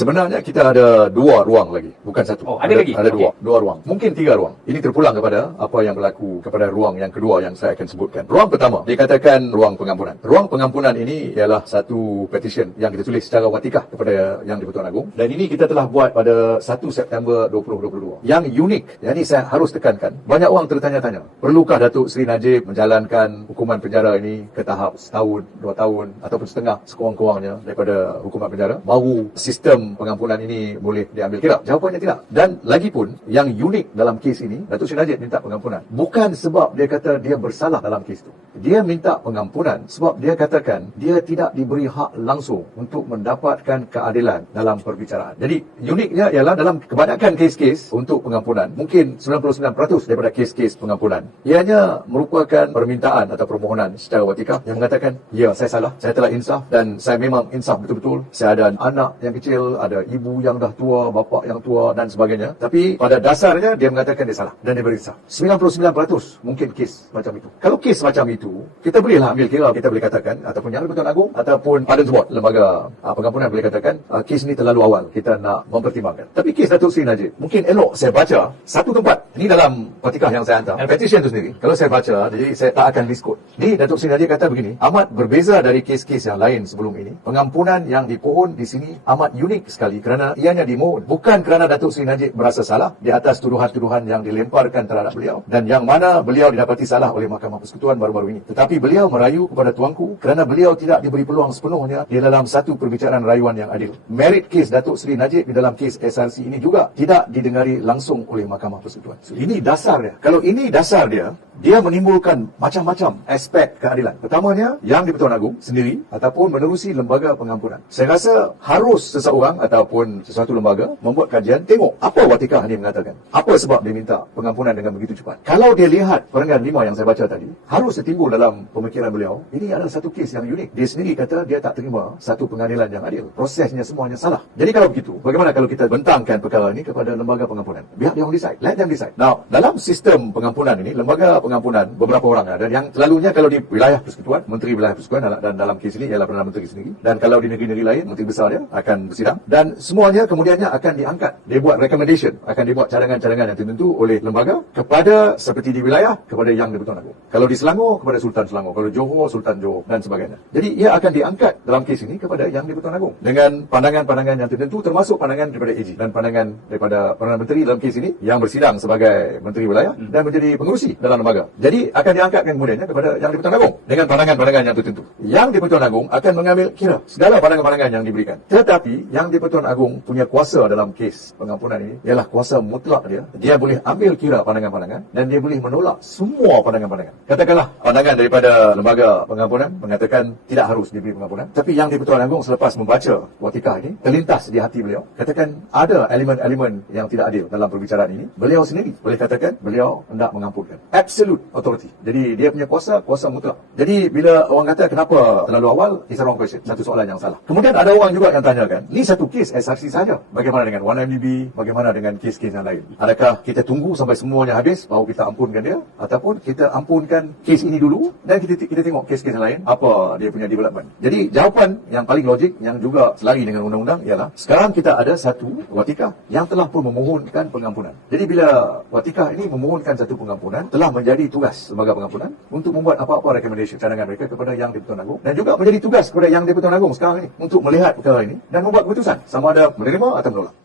Sebenarnya kita ada 2 ruang lagi, bukan satu. Oh, ada lagi? Ada dua ruang. Mungkin 3 ruang. Ini terpulang kepada apa yang berlaku kepada ruang yang kedua yang saya akan sebutkan. Ruang pertama, dikatakan ruang pengampunan. Ruang pengampunan ini ialah satu petition yang kita tulis secara watikah kepada Yang di-Pertuan Agong. Dan ini kita telah buat pada 1 September 2022. Yang unik, yang ini saya harus tekankan, banyak orang tertanya-tanya, perlukah Datuk Seri Najib menjalankan hukuman penjara ini ke tahap setahun, 2 tahun ataupun setengah sekurang-kurangnya daripada hukuman penjara, baru sistem pengampunan ini boleh diambil kira? Jawapannya tidak. Dan lagipun yang unik dalam kes ini, Datuk Seri Najib minta pengampunan bukan sebab dia kata dia bersalah dalam kes itu. Dia minta pengampunan sebab dia katakan dia tidak diberi hak langsung untuk mendapatkan keadilan dalam perbicaraan. Jadi uniknya ialah dalam kebanyakan kes-kes untuk pengampunan, mungkin 99% daripada kes-kes pengampunan, ianya merupakan permintaan atau permohonan secara watikah yang mengatakan, ya, saya salah, saya telah insaf dan saya memang insaf betul-betul. Saya ada anak yang kecil, ada ibu yang dah tua, bapa yang tua dan sebagainya. Tapi pada dasarnya dia mengatakan dia salah dan dia berinsaf. 99% mungkin kes macam itu. Kalau kes macam itu, kita bolehlah ambil kira, kita boleh katakan, ataupun Yang di-Pertuan Agong ataupun Pardons Board, lembaga pengampunan, boleh katakan kes ini terlalu awal, kita nak mempertimbangkan. Tapi kes Datuk Seri Najib, mungkin elok saya baca satu tempat. Ini dalam watikah yang saya hantar, petition itu sendiri. Kalau saya baca, jadi saya tak akan list quote. Ni Datuk Seri Najib kata begini, amat berbeza dari kes-kes yang lain sebelum ini. Pengampunan yang dipohon di sini amat unik sekali kerana ianya dimohon bukan kerana Datuk Seri Najib berasa salah di atas tuduhan-tuduhan yang dilemparkan terhadap beliau dan yang mana beliau didapati salah oleh Mahkamah Persekutuan baru-baru ini. Tetapi beliau merayu kepada tuanku kerana beliau tidak diberi peluang sepenuhnya di dalam satu perbicaraan rayuan yang adil. Merit kes Datuk Seri Najib di dalam kes SRC ini juga tidak didengari langsung oleh Mahkamah Persekutuan. So, ini dasar dia. Kalau ini dasar dia, dia menimbulkan macam-macam aspek keadilan. Pertamanya, Yang di-Pertuan Agong sendiri ataupun menerusi lembaga pengampunan. Saya rasa harus seseorang ataupun sesuatu lembaga membuat kajian, tengok apa watikah ini mengatakan. Apa sebab dia minta pengampunan dengan begitu cepat. Kalau dia lihat perenggan 5 yang saya baca tadi, harus tertimbul dalam pemikiran beliau, ini adalah satu kes yang unik. Dia sendiri kata dia tak terima satu pengadilan yang adil. Prosesnya semuanya salah. Jadi kalau begitu, bagaimana kalau kita bentangkan perkara ini kepada lembaga pengampunan? Biar dia decide. Let them decide. Now, dalam sistem pengampunan ini, lembaga pengampunan beberapa orang ada yang selalunya kalau di wilayah persekutuan, menteri wilayah persekutuan, dan dalam kes ini ialah Perdana Menteri sendiri, dan kalau di negeri-negeri lain, menteri besar dia akan bersidang dan semuanya kemudiannya akan diangkat. Dia buat recommendation, akan dibuat cadangan-cadangan yang tertentu oleh lembaga kepada seperti di wilayah kepada Yang di-Pertuan Agong. Kalau di Selangor kepada Sultan Selangor, kalau Johor Sultan Johor dan sebagainya. Jadi ia akan diangkat dalam kes ini kepada Yang di-Pertuan Agong dengan pandangan-pandangan yang tertentu, termasuk pandangan daripada AG dan pandangan daripada Perdana Menteri dalam kes ini yang bersidang sebagai menteri wilayah dan menjadi pengerusi dalam lembaga. Jadi akan diangkatkan kemudiannya kepada Yang di-Pertuan Agong dengan pandangan-pandangan yang tertentu. Yang di-Pertuan Agong akan mengambil kira segala pandangan-pandangan yang diberikan. Tetapi Yang di-Pertuan Agong punya kuasa dalam kes pengampunan ini ialah kuasa mutlak dia. Dia boleh ambil kira pandangan-pandangan dan dia boleh menolak semua pandangan-pandangan. Katakanlah pandangan daripada lembaga pengampunan mengatakan tidak harus diberi pengampunan. Tapi Yang di-Pertuan Agong selepas membaca watikah ini, terlintas di hati beliau, katakan ada elemen-elemen yang tidak adil dalam perbicaraan ini. Beliau sendiri boleh katakan beliau hendak mengampunkan. Absolute authority. Jadi dia punya kuasa mutlak. Jadi bila orang kata kenapa terlalu awal, it's a wrong question. Satu soalan yang salah. Kemudian ada orang juga yang tanyakan, ni satu kes SRC saja. Bagaimana dengan 1MDB? Bagaimana dengan kes-kes yang lain? Adakah kita tunggu sampai semuanya habis baru kita ampunkan dia? Ataupun kita ampunkan kes ini dulu dan kita tengok kes-kes yang lain apa dia punya development. Jadi jawapan yang paling logik yang juga selari dengan undang-undang ialah sekarang kita ada satu watikah yang telah pun memohonkan pengampunan. Jadi bila watikah ini memohonkan satu pengampunan, telah menjadi tugas lembaga pengampunan untuk membuat apa-apa recommendation cadangan mereka kepada Yang di-Pertuan Agong dan juga menjadi tugas kepada Yang di-Pertuan Agong sekarang ini untuk melihat perkara ini dan membuat keputusan sama ada menerima atau menolak.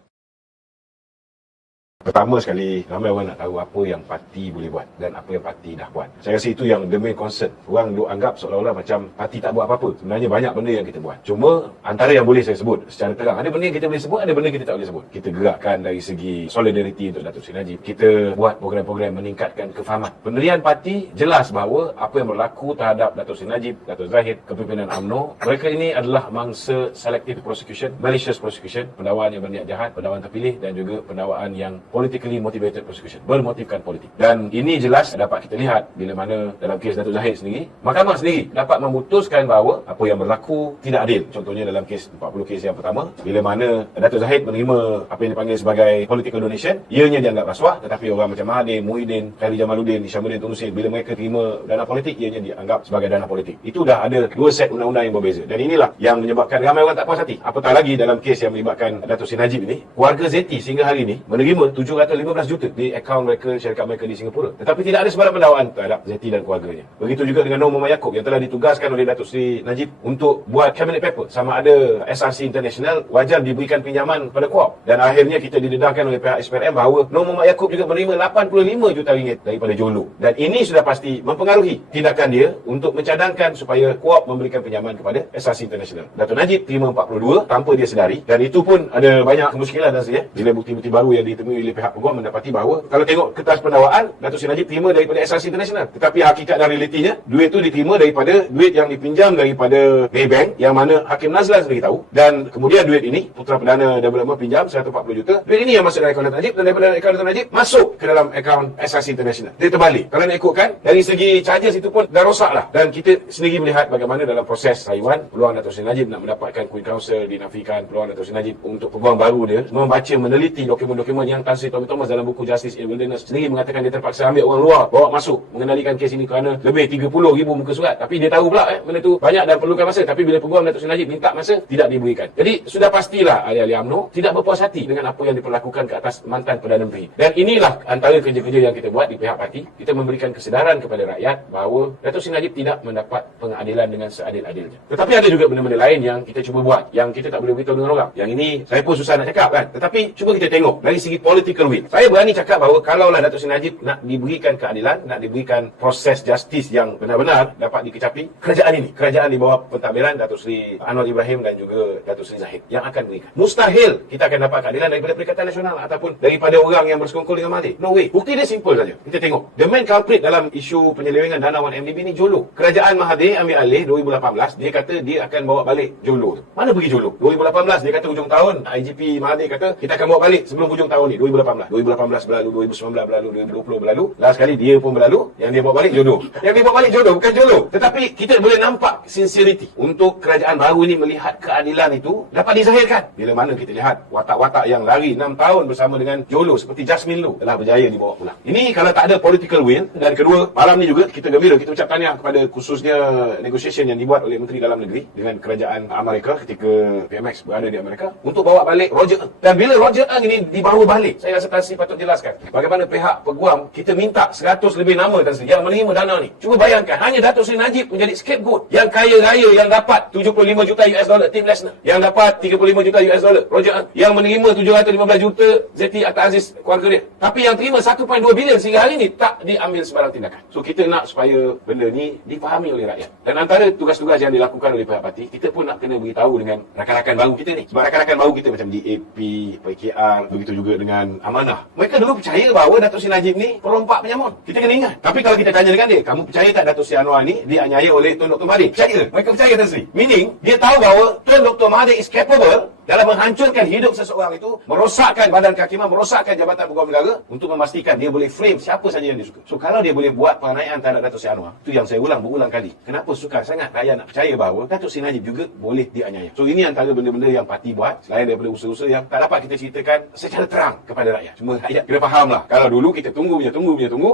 Pertama sekali, ramai orang nak tahu apa yang parti boleh buat dan apa yang parti dah buat. Saya rasa itu yang the main concern. Orang duk anggap seolah-olah macam parti tak buat apa-apa. Sebenarnya banyak benda yang kita buat. Cuma antara yang boleh saya sebut secara terang, ada benda yang kita boleh sebut, ada benda yang kita tak boleh sebut. Kita gerakkan dari segi solidariti untuk Datuk Seri Najib. Kita buat program-program meningkatkan kefahaman. Pendirian parti jelas bahawa apa yang berlaku terhadap Datuk Seri Najib, Datuk Zahid, kepimpinan UMNO, mereka ini adalah mangsa selective prosecution, malicious prosecution, pendakwaan yang berniat jahat, pendakwaan terpilih dan juga pendakwaan yang politically motivated prosecution, bermotifkan politik. Dan ini jelas dapat kita lihat bila mana dalam kes Datuk Zahid sendiri, mahkamah sendiri dapat memutuskan bahawa apa yang berlaku tidak adil. Contohnya dalam kes 40 kes yang pertama, bila mana Datuk Zahid menerima apa yang dipanggil sebagai political donation, ianya dianggap rasuah, tetapi orang macam Mahathir, Muhyiddin, Khairi Jamaluddin, Hishamuddin Tun Hussein, bila mereka terima dana politik, ianya dianggap sebagai dana politik. Itu dah ada dua set undang-undang yang berbeza. Dan inilah yang menyebabkan ramai orang tak puas hati. Apatah lagi dalam kes yang melibatkan Datuk Seri Najib ini, keluarga Zeti sehingga hari ini menerima 715 juta di akaun mereka, syarikat mereka di Singapura. Tetapi tidak ada sebarang pendakwaan terhadap Zeti dan keluarganya. Begitu juga dengan Nur Muhammad Yaakob yang telah ditugaskan oleh Datuk Seri Najib untuk buat cabinet paper sama ada SRC International wajar diberikan pinjaman pada KUAP. Dan akhirnya kita didedahkan oleh pihak SPRM bahawa Nur Muhammad Yaakob juga menerima 85 juta ringgit daripada Jolo. Dan ini sudah pasti mempengaruhi tindakan dia untuk mencadangkan supaya KUAP memberikan pinjaman kepada SRC International. Datuk Najib terima 42 tanpa dia sedari, dan itu pun ada banyak kemuskilan dan sebagainya. Bila bukti-bukti baru yang ditemui oleh pihak peguam mendapati bahawa kalau tengok kertas pendakwaan, Datuk Seri Najib terima daripada SRC International, tetapi hakikat dan realitinya duit itu diterima daripada duit yang dipinjam daripada Maybank yang mana Hakim Nazlan sendiri tahu, dan kemudian duit ini Putera Perdana Development pinjam 140 juta. Duit ini yang masuk dari akaun Datuk Najib, dan daripada akaun Datuk Najib masuk ke dalam akaun SRC International. Dia terbalik. Kalau nak ikutkan dari segi charges itu pun dah rosak lah. Dan kita sendiri melihat bagaimana dalam proses rayuan peluang Datuk Seri Najib nak mendapatkan Queen Counsel dinafikan, peluang Datuk Seri Najib untuk peguam baru dia membaca, meneliti dokumen-dokumen yang Tan Sri Tommy Thomas dalam buku Justice in Wilderness sendiri mengatakan dia terpaksa ambil orang luar bawa masuk mengendalikan kes ini kerana lebih 30,000 muka surat. Tapi dia tahu pula benda tu banyak dan perlukan masa, tapi bila peguam Datuk Seri Najib minta masa, tidak diberikan. Jadi sudah pastilah ahli-ahli UMNO tidak berpuas hati dengan apa yang diperlakukan ke atas mantan Perdana Menteri. Dan inilah antara kerja-kerja yang kita buat di pihak parti. Kita memberikan kesedaran kepada rakyat bahawa Datuk Seri Najib tidak mendapat pengadilan dengan seadil-adilnya. Tetapi ada juga benda-benda lain yang kita cuba buat, yang kita tak boleh beritahu dengan orang. Yang ini saya pun susah nak cakap kan. Tetapi cuba kita tengok dari segi political will. Saya berani cakap bahawa kalaulah Datuk Seri Najib nak diberikan keadilan, nak diberikan proses justice yang benar-benar dapat dikecapi, kerajaan di bawah pentadbiran Datuk Seri Anwar Ibrahim dan juga Datuk Seri Zahid yang akan berikan. Mustahil kita akan dapat keadilan daripada Perikatan Nasional ataupun daripada orang yang bersekongkol dengan Mahathir. No way. Bukti dia simple saja. Kita tengok. The main culprit dalam isu penyelewengan dana 1MDB ni Jolo. Kerajaan Mahathir ambil alih 2018. Dia kata dia akan bawa balik Jolo tu. Mana pergi Jolo? 2018 dia kata hujung tahun. IGP Mahathir kata kita akan bawa balik sebelum hujung tahun ni. 2018. 2018 berlalu, 2019 berlalu, 2020 berlalu. Last kali dia pun berlalu. Yang dia bawa balik Jolo. Yang dia bawa balik Jolo bukan Jolo. Tetapi kita boleh nampak sincerity untuk kerajaan baru ini melihat keadilan itu dapat dizahirkan. Bila mana kita lihat watak-watak yang lari 6 tahun bersama dengan Jolo seperti Jasmine Lu telah berjaya dibawa pulang. Ini kalau tak ada political will. Dan kedua, malam ni juga kita gembira, kita ucap tahniah kepada khususnya negotiation yang dibuat oleh Menteri Dalam Negeri dengan kerajaan Amerika ketika PMX berada di Amerika untuk bawa balik Roger Ng. Dan bila Roger Ng ini dibawa balik, saya rasa Tan Sri patut jelaskan bagaimana pihak peguam kita minta 100 lebih nama Tan Sri yang menerima dana ni. Cuba bayangkan, hanya Datuk Seri Najib menjadi scapegoat. Yang kaya raya yang dapat 75 juta US dollar Tim Lesner, yang dapat 35 juta US dollar Roger Ng, yang menerima 715 juta Zeti Akhtar Aziz keluarga dia. Tapi yang terima 1.2 bilion sehingga hari ni tak diambil sebarang tindakan. So kita nak supaya benda ni dipahami oleh rakyat. Dan antara tugas-tugas yang dilakukan oleh pihak parti, kita pun nak kena beritahu dengan rakan-rakan baru kita ni. Sebab rakan-rakan baru kita macam DAP, PKR, begitu juga dengan Amanah. Mereka dulu percaya bahawa Datuk Seri Najib ni perompak penyamun. Kita kena ingat. Tapi kalau kita tanya dengan dia, kamu percaya tak Datuk Seri Anwar ni dianiaya oleh Tun Dr. Mahathir? Percaya? Mereka percaya Tan Sri. Meaning, dia tahu bahawa Tun Dr. Mahathir is capable dalam menghancurkan hidup seseorang itu, merosakkan badan kehakiman, merosakkan jabatan peguam negara untuk memastikan dia boleh frame siapa saja yang dia suka. So kalau dia boleh buat penganiayaan terhadap Datuk Seri Anwar, itu yang saya ulang berulang kali. Kenapa sukar sangat rakyat nak percaya bahawa Datuk Seri Najib juga boleh dianiaya. So ini antara benda-benda yang parti buat selain daripada usaha-usaha yang tak dapat kita ceritakan secara terang kepada rakyat. Cuma rakyat kena fahamlah. Kalau dulu kita tunggu,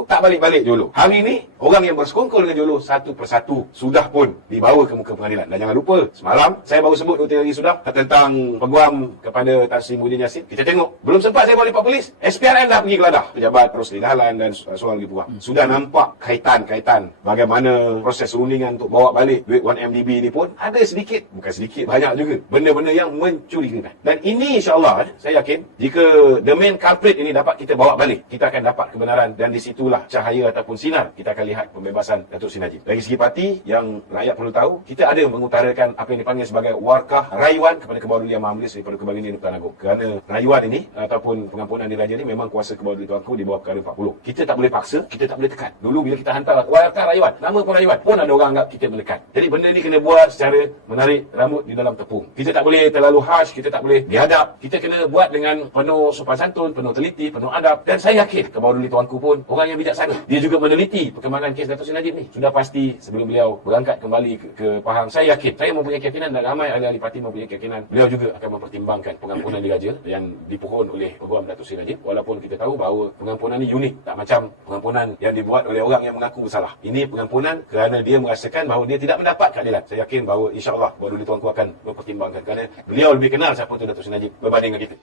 tak balik-balik Jolo. Hari ini orang yang bersekongkol dengan Jolo satu persatu sudah pun dibawa ke muka pengadilan. Dan jangan lupa, semalam saya baru sebut 2 hari sudah tentang peguam kepada Tan Sri Muhyiddin Yassin. Kita tengok, belum sempat saya bawa lipat polis, SPRM dah pergi Kelantan. Pejabat Rosli Dahlan dan seorang lagi peguam sudah nampak kaitan bagaimana proses rundingan untuk bawa balik duit 1MDB ni pun ada sedikit, bukan sedikit, banyak juga benda-benda yang mencurigakan. Dan ini insyaAllah saya yakin jika the main culprit ini dapat kita bawa balik, kita akan dapat kebenaran, dan di situlah cahaya ataupun sinar kita akan lihat pembebasan Datuk Seri Najib. Dari segi parti, yang rakyat perlu tahu, kita ada mengutarakan apa yang dipanggil sebagai warkah rayuan kepada Kebawah Duli Yang Maha Majlis daripada Kebaginda Tuan Agong. Kerana rayuan ini ataupun pengampunan diraja ni memang kuasa ke bawah Duli Tuanku di bawah perkara 40. Kita tak boleh paksa, kita tak boleh tekan. Dulu bila kita hantar rayuan, nama pun rayuan, pun ada orang anggap kita menekan. Jadi benda ni kena buat secara menarik rambut di dalam tepung. Kita tak boleh terlalu harsh, kita tak boleh dihadap. Kita kena buat dengan penuh sopan santun, penuh teliti, penuh adab. Dan saya yakin ke bawah Duli Tuanku pun orang yang bijaksana. Dia juga meneliti perkembangan kes Datuk Seri Najib ni. Sudah pasti sebelum beliau berangkat kembali ke Pahang, saya yakin, saya mempunyai keyakinan dan ramai ahli-ahli parti mempunyai keyakinan beliau juga akan mempertimbangkan pengampunan diraja yang dipohon oleh Peguam Datuk Seri Najib, walaupun kita tahu bahawa pengampunan ni unik, tak macam pengampunan yang dibuat oleh orang yang mengaku bersalah. Ini pengampunan kerana dia merasakan bahawa dia tidak mendapat keadilan. Saya yakin bahawa insya-Allah Bawa Duli Tuanku akan mempertimbangkan kerana beliau lebih kenal siapa tu Datuk Seri Najib berbanding dengan kita.